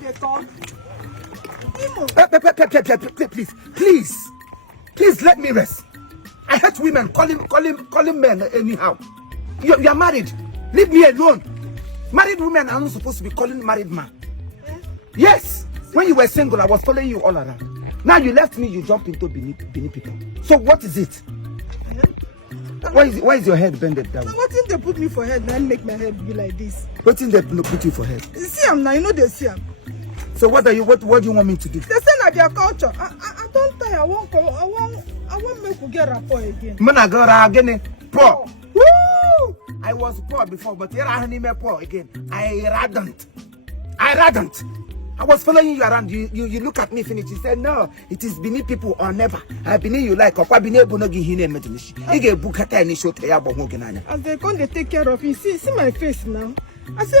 they talk. Please let me rest. I hate women calling men anyhow. You are married. Leave me alone. Married women are not supposed to be calling married man. Yes. When you were single, I was following you all around. Now you left me, you jump into Bini people. So what is it? Why is your head bended down? What did they put me for head and make my head be like this? What did they put you for head? You see them now, you know they see them. So what do you want me to do? They say that their culture. I don't think I won't make you get rapport again. Poor. Woo! I was poor before, but here I am poor again. I radant. I was following you around. You look at me, finish. You said, no, it is Bini people or never. I believe you like. As they come, they take care of you. See my face now. I say,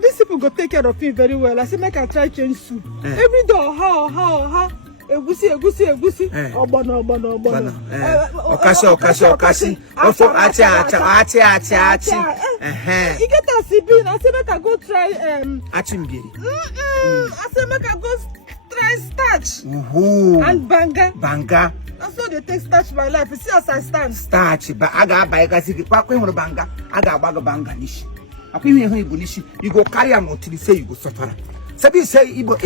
these people go take care of you very well. I say, make I try change soup. Every day, how. Egusi. Obono. Okashi. Achi. You get a sibin. I say, make I go try Achimbiri. I say, make I go try starch. And banga. That's how they take starch my life. You see as I stand. Starch. But I got banga. I got banga nishi. You go carry them until you say you go suffer. Sabi say Igbo,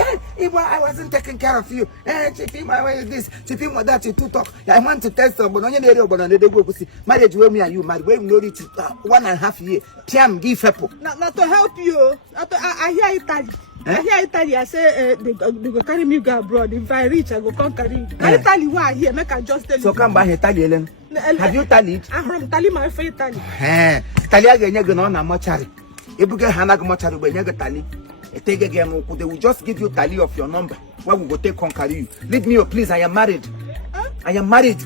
I wasn't taking care of you. Chief Imo this, Chief Imo that, you two talk. I want to test them, but on your area, but on the day go see marriage where me and you married, where we know it 1.5 years. Tiam give Therefor. Not to help you. I hear Italy. I hear Italy. I say they go carry me go abroad. If I reach, I go come carry you. Italy why here? Make I just tell you. So come back Italy, Ellen. Have you tallied? I'm from Italy, my favorite Italy. Italy again, you're going on mochari. If you get Hanag mochari, when you get Italy. They will just give you tally of your number. Why we go take conquer you? Leave me, please. I am married. I am married.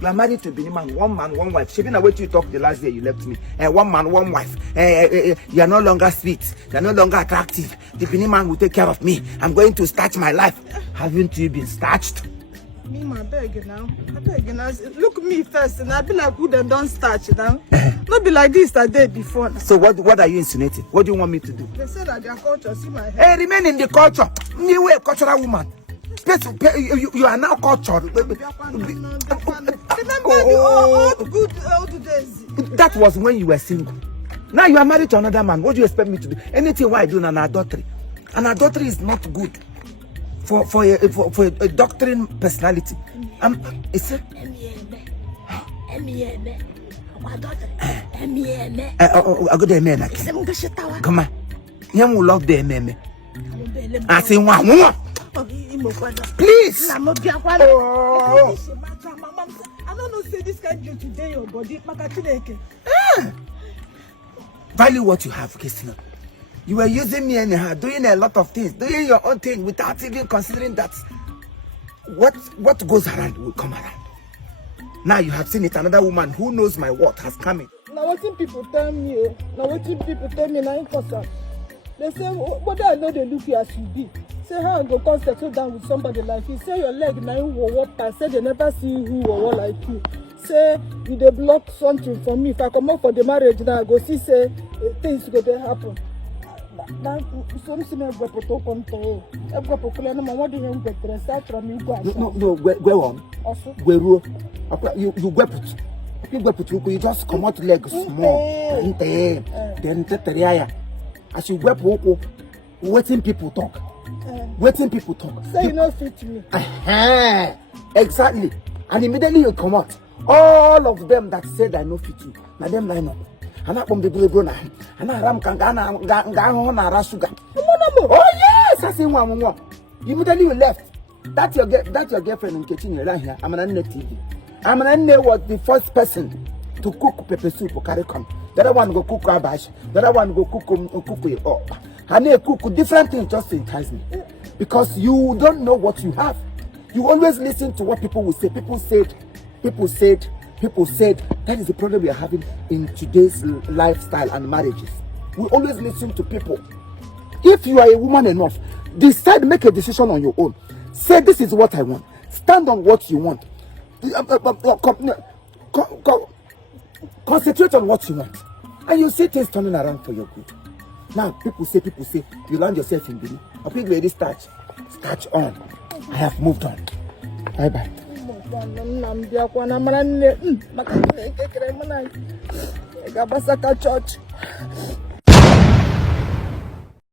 You are married to Bini man, one wife. She been away to talk the last day you left me. One man, one wife. You are no longer sweet. You are no longer attractive. The Bini man will take care of me. I'm going to start my life. Haven't you been starched? Me, my beg now. I beg now. Look me first, and I be like who them don't starch now. Not be like this that day before. Now. So what are you insinuating? What do you want me to do? They say that their culture. See my head. Hey, remain in the culture. You are a cultural woman. You are now cultured. Remember the old days. That was when you were single. Now you are married to another man. What do you expect me to do? Anything why I do an adultery. An adultery is not good for a doctrine personality. It's a I go there, come on. You will love the I say one. Please. I don't know say this kind of today your body. Value what you have, Christina. You were using me anyhow, doing a lot of things, doing your own thing without even considering that what goes around will come around. Now you have seen it. Another woman who knows my word has come in. Now what people tell me? Now they say, whether I know they look you as you be. Say how I go come settle down with somebody like you. Say your leg now will walk past. Say they never see who or like you. Say you they block something for me. If I come up for the marriage now, I go see say things go to happen. Now, so this is my protocol. I've got to clear no more than you get start from you. No, go on. Also, you you just come out leg small. Then as you waiting people talk. Say you know fit me. Exactly. And immediately you come out. All of them that said I know fit you. Now them line up. And I come the blue now. And I ram kangana rasuga. Oh yes, I see one. Immediately you left. That's your girlfriend in kitchen right here. I'm an TV. I'm an was the first person to cook pepper soup or carry come. The other one go cook abash. The other one go cook it up. And they cook different things just to entice me. Because you don't know what you have. You always listen to what people will say. People said. That is the problem we are having in today's lifestyle and marriages. We always listen to people. If you are a woman enough, decide, make a decision on your own. Say, this is what I want. Stand on what you want. Concentrate on what you want. And you see things turning around for your good. Now, people say, you land yourself in Bini. Of it ready starch on. I have moved on. Bye bye. Church.